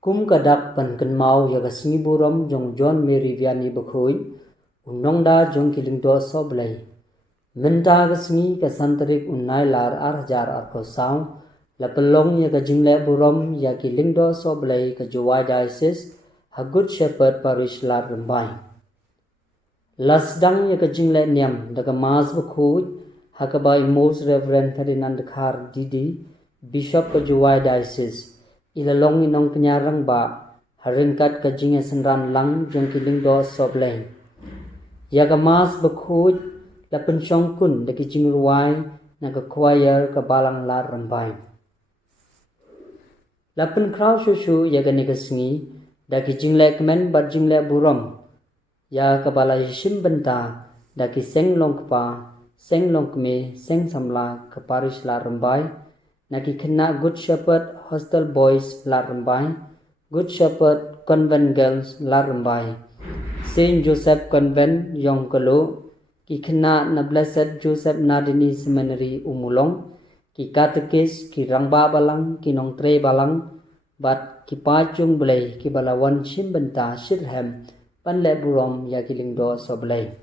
kum kadak pan kan mau ya gasmi buram jong John Mary Vianney Bakhoi unong da jong kiling do so blai menta gasmi ka santarik unai lar arjar arko saw la pelong ya ka jingle buram ya kiling do so blai ka Juwai Diocese ha Good Shepherd Parish lar Rambai lasdang ya ka jingle niam da ka mas Bakhoi ha ka bai Most Reverend Ferdinand Khar Didi Bishop ka Juwai Diocese ilalong inong penyarang ba haringkat ka jinge senran lang jong kiling do sobleng ya ka mas Bakhoi la pensyong kun da ki jingruai na ka choir ka balang lar Rambai la pen kraw shushu ya ka nigasngi da ki jingle kemen bat jingle buram ya ka bala yishim benta da ki senglong kpa senglong kme seng samla ka parish lar Rambai naki kena Good Shepherd Hostel Boys lar Rambai, Good Shepherd Convent Girls lar Rambai, Saint Joseph Convent Yongkalo, ki kena na Blessed Joseph Nadini Seminary Umulong, ki katekis ki rangba balang ki nong tre balang, bat ki pachung belai ki balawan shimbenta shirhem panle burom ya ki lingdo so belai.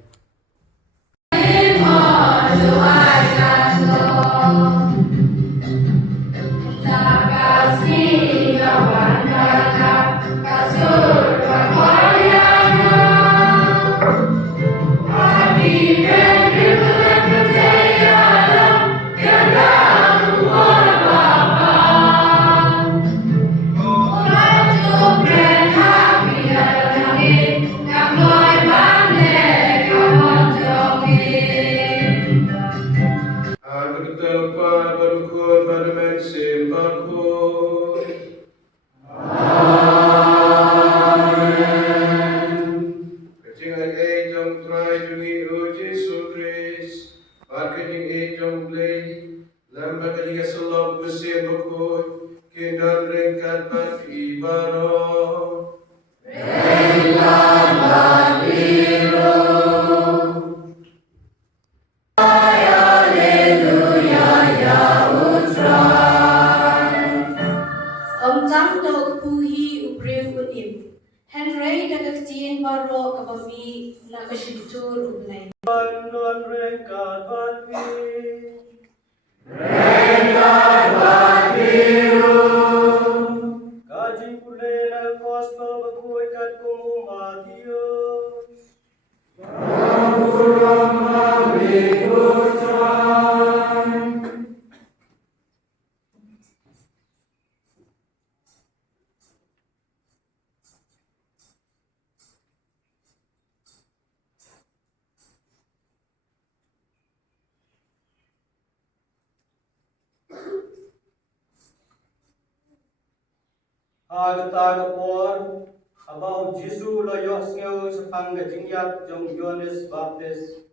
Agtagapor about Jesus lo yosngeu sepang gajingyat jong Johannes Baptist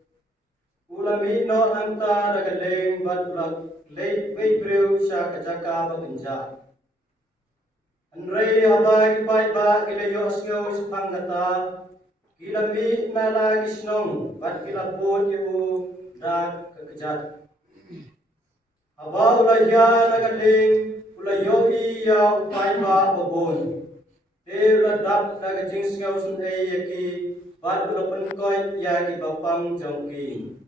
ulami no nangta dagaleng badlak late April sya kajaka babinja Andre habag pai ba kila yosngeu sepang gata kilami nala gisnong bad kilapot yu da kekejat Abaw lahya nagaling ulayohi ya upay ba babon. Te ladap nagajing singaw sun ay yaki bad ulapan koy yaki bapang jongki.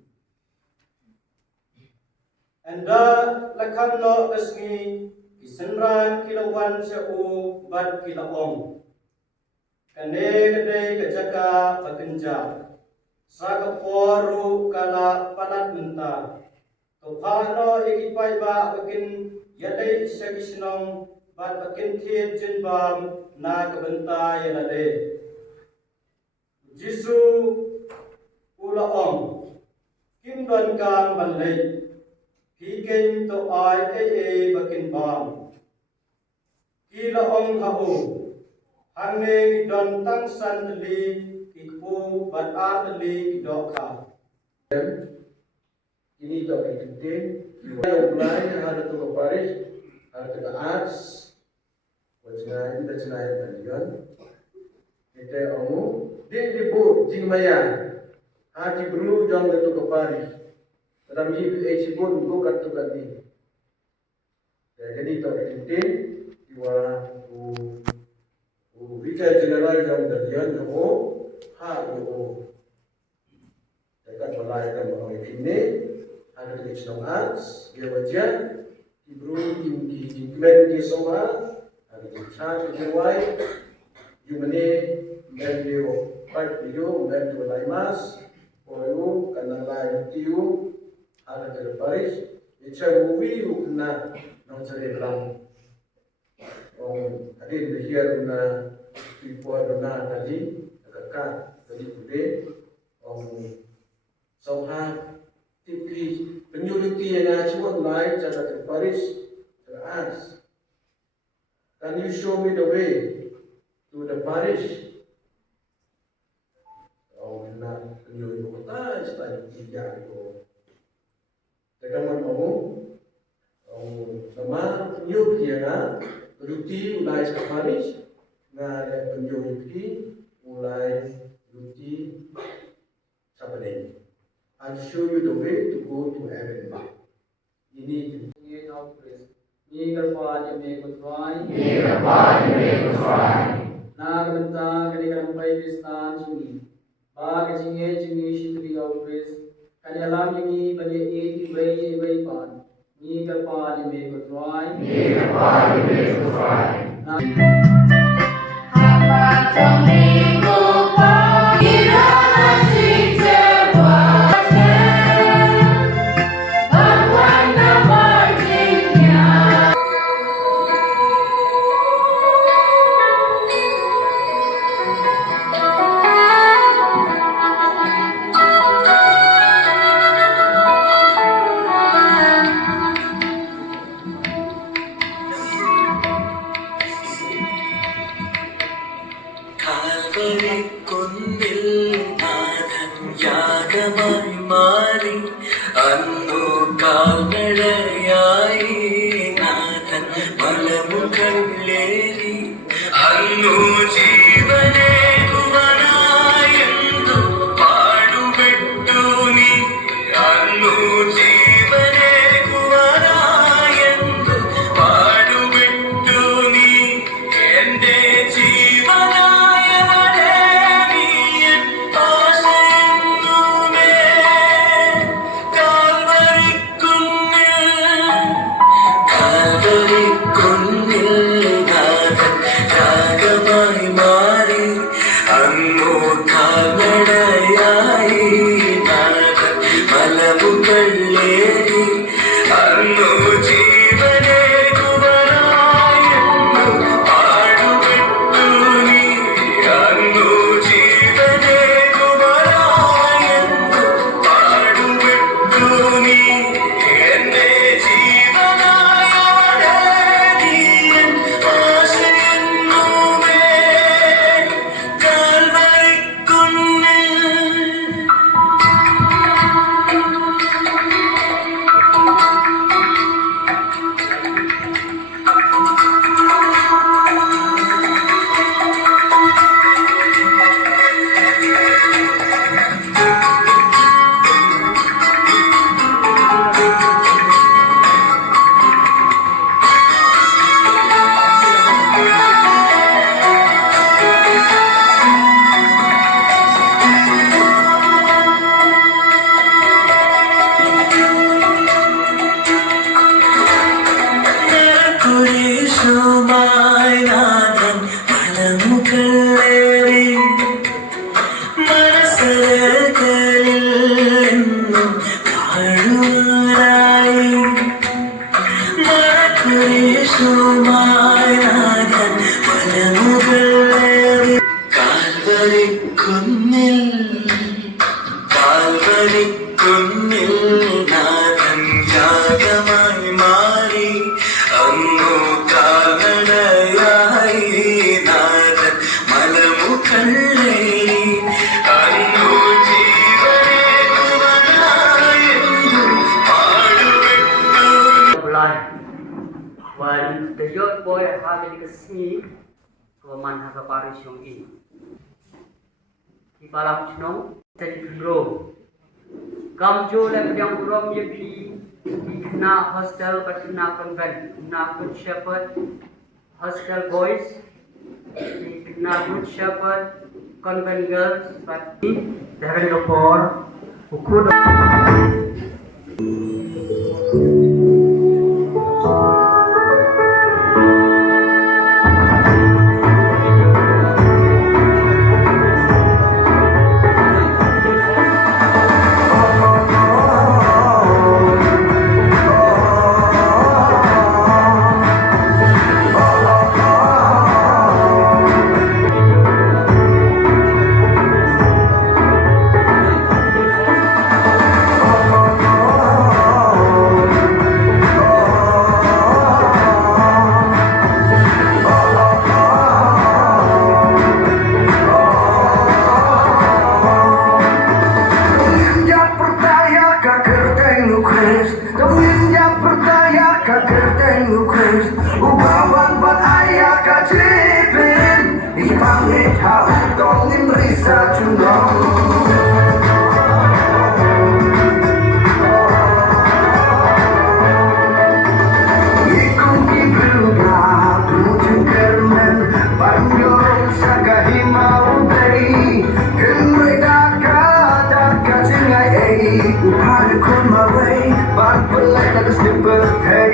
Anda lakhan no kasngi isenran kilawan siya u bad kilaong. Kane kadai kajaka patinja. Sa kaporu kala palat menta. Tupano ikipay ba akin yalay siya kisinong bat akin tiyat jinbam na kabanta yalade. Jisu ulaong kimdan kang balay hikin to ay bakin bam. Kilaong hao hangne don tang sandali ikpu bat atali idokha. Ini to itin yung apply ada to Paris ada to arts wajna ini cenai bandian kita omu di bu jingmaya hati bulu jang to Paris dalam hidup sibuk bu kat to kadi jadi to itin iwa bu Bicara general jam darian yo ha yo. Dekat mulai kan mulai ini ada di Chinong Arts dia wajah Ibru di men di Soha ada di Chan di Wai Yumane Melio Pak Video Melio Laimas Oyu Kanalai Tiu ada di Paris Icha movie na nang cari lang ada di here na Ipuan na tadi kakak tadi today Soha tipi penyuluti yang cuma lain cara ke Paris to us. Can you show me the way to the Paris? Oh, na penyuluti kota istana tiga itu. Tekan kamu, nama penyuluti yang ruti mulai ke Paris, na penyuluti mulai ruti siapa ni? I'll show you the way to go to heaven. Ini Ni kerpa je me kutwai. Na benta kani karampai Kristan chingi. Ba kajinge chingi shitri au Kris. Kani alam chingi bani eti bai pan. Ni kerpa je me kutwai. യാഗമായി മാറി അന്നു കാൽനടയായി നാഥൻ മലമുകളിലേറി അന്നു ജീവനേകുവനായെന്തു പാടുപെട്ടു നീ അന്നു ജീവനേകുവനായെന്തു പാടുപെട്ടു നീ എന്റെ ജീവനായവനേ നീ എൻ ആശയെന്നുമേ കാൽവരിക്കുന്നിൽ നാഥൻ രാഗമായി മാറി അന്നു കാൽനടയായി നാഥൻ മലമുകളിലേറി അന്നു ജീവനേകുവനായെന്നു പാടുപെട്ടു നീ അന്നു ജീവനേകുവനായെന്നു പാടുപെട്ടു നീ എന്റെ ജീവനായവനേ നീ എൻ ആശയെന്നുമേ കാൽവരിക്കുന്നിൽ കുരിശുമായി നാഥൻ മലമുകളേറി മനസ്സരകളിൽ എന്നും വാഴുവാനായി കുരിശുമായി നാഥൻ മലമുകളേറി കാൽവരിക്കുന്നിൽ നാഥൻ യാഗമായി മാറി അന്നു കാൽനടയായി നാഥൻ മലമുകളിലേറി അന്നു ജീവനേകുവനായെന്നു പാടുപെട്ടു Wan the yot boy hagi ke sini ke man ha Paris yung i. Di palam chnong jadi bro. Kam jo le yang rom ye pi na hostel na convent na good shepherd hostel boys na Good Shepherd Convent Girls Party Jagan Dopor Ukud Ubawan bat ayah kajipin Ipangit hautong imrisa chundong Ikong kibluga Tujung kermen Banyorong sa kahimau day Kenray daka Daka jingay ay Upari kun maway Banpalay na gasnipet hey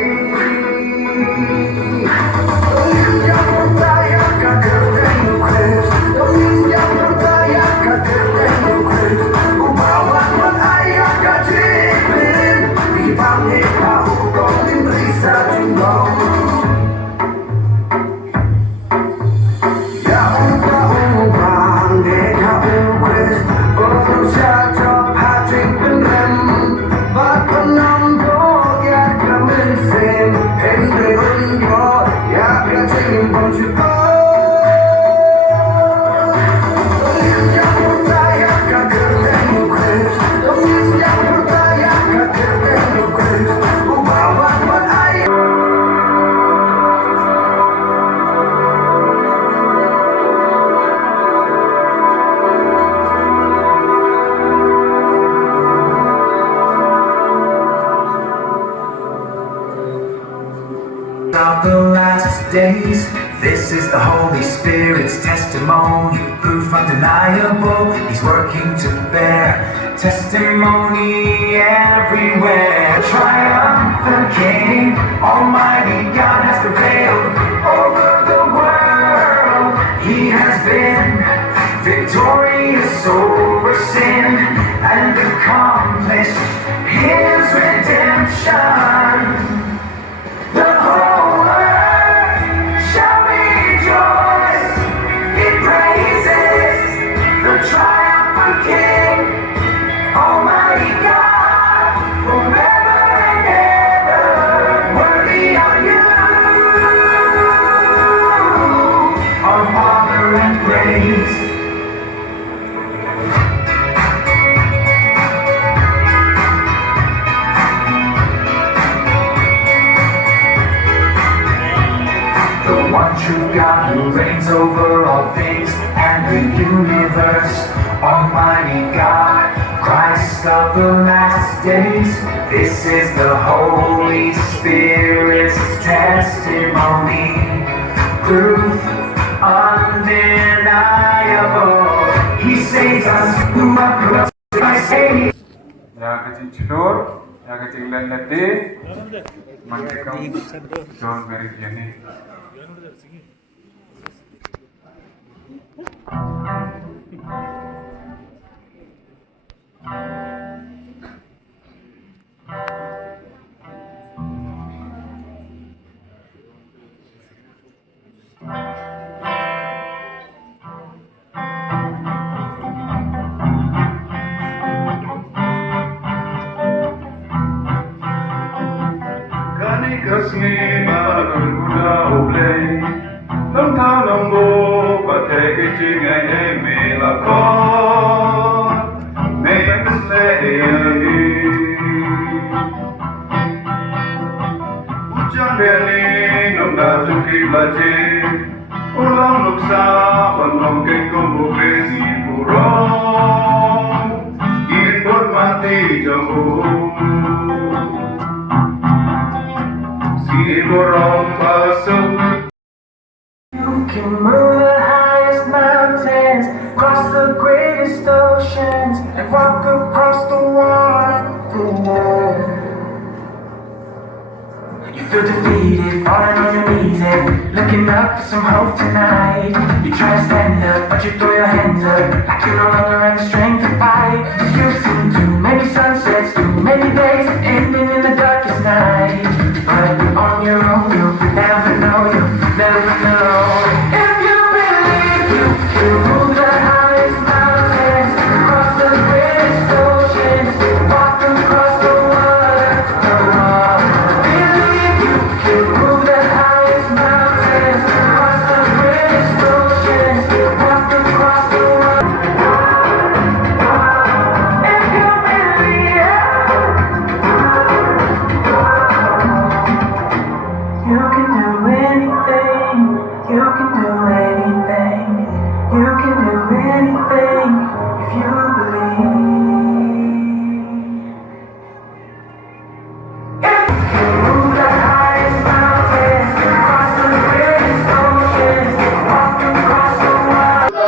Of the last days, this is the Holy Spirit's testimony, proof undeniable. He's working to bear testimony everywhere. Triumphant King, Almighty God has prevailed over the world. He has been victorious over sin and accomplished His redemption. The whole earth shall rejoice. It praises the triumphant King, Almighty God, forever and ever. Worthy are you, our honor and praise. One true God who reigns over all things and the universe, Almighty God, Christ of the last days. This is the Holy Spirit's testimony, proof undeniable. He saves us who are corrupted by Satan. Ya kecil cidur, ya kecil lelete, mandekam John Meridiani. Kasmi malam kuda oblay, lam thao lam bo, pathe ke ching ay melakon, nay se Ujan beli nongda chuki baje, ulang luksa bandong ke kubu kresi burong, ingin mati jauh. You can move the highest feel defeated, falling on your knees and looking up for some hope tonight. You try to stand up, but you throw your hands up like you no longer have the strength to fight. 'Cause you've seen too many sunsets, too many days ending in the darkest night. But on your own, you'll never know, you'll never know. If you believe you can move the highest mountains, cross the greatest oceans, walk across the water. Believe you can move the highest mountains, cross the greatest oceans, walk across the water. If you believe you can do anything, you can do anything, you can do anything if you believe. If you can move the highest mountains, cross the greatest oceans, walk across the water.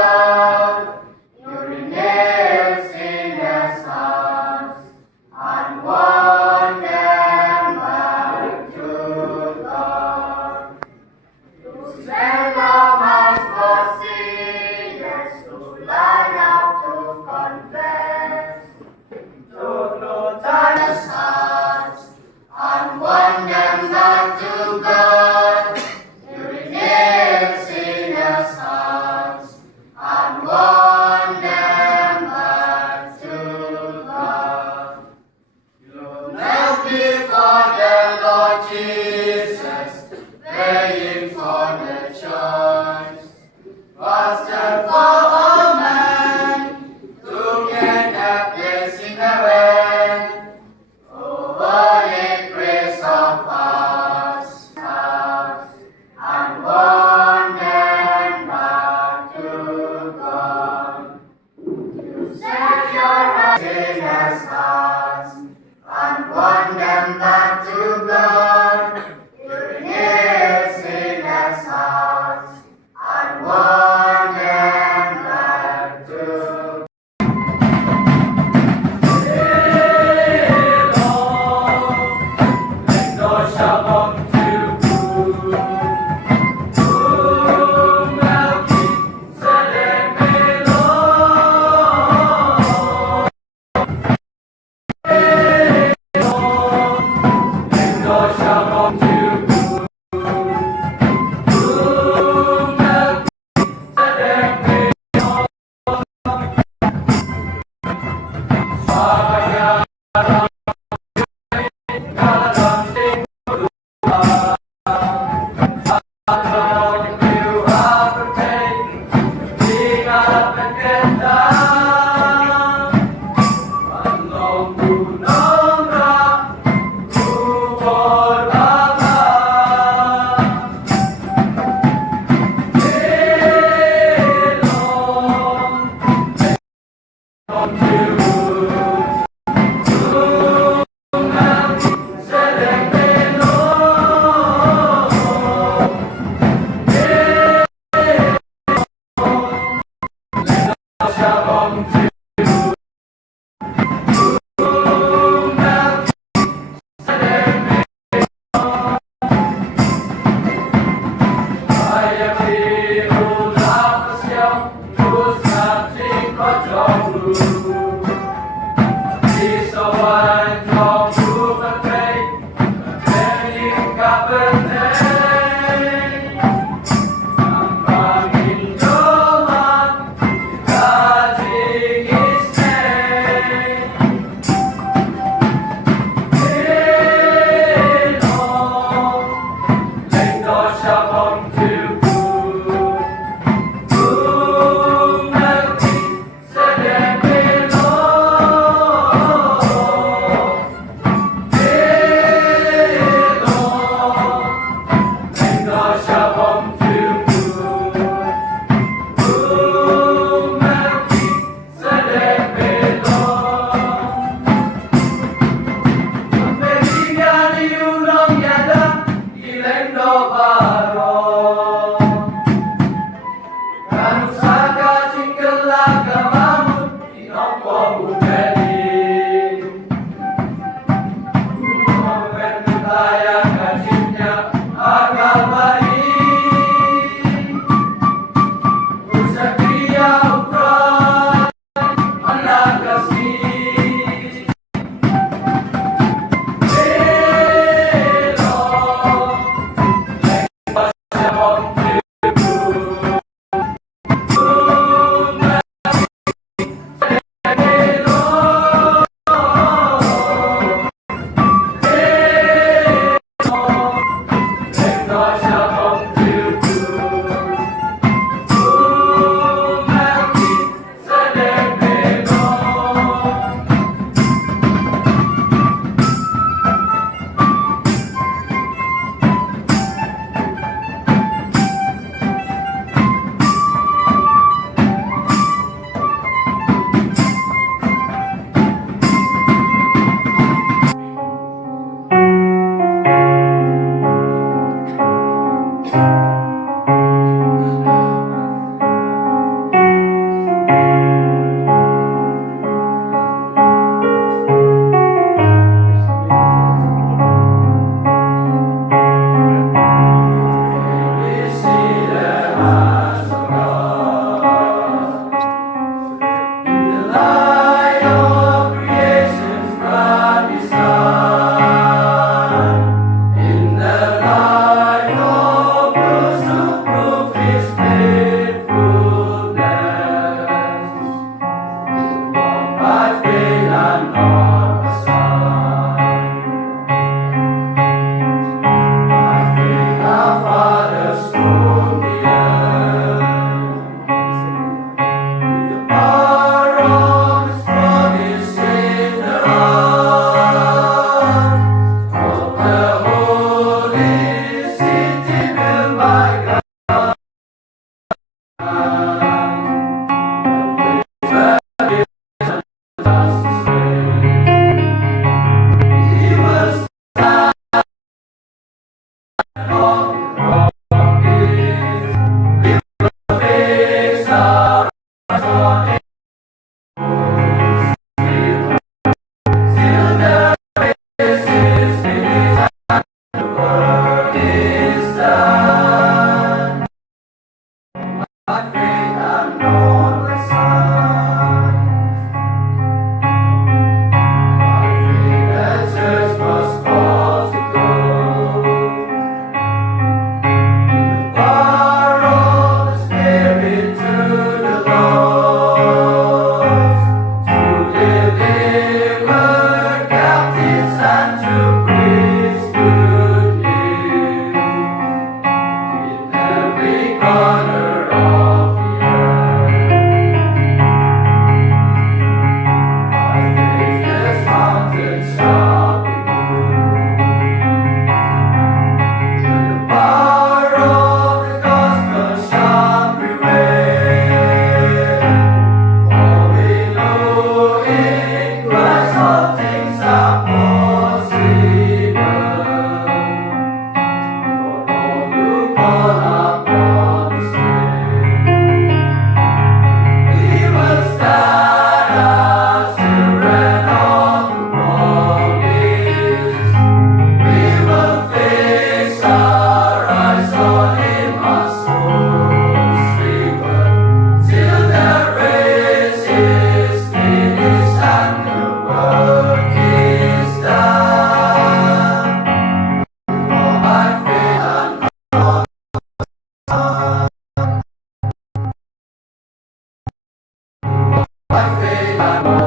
By faith I'm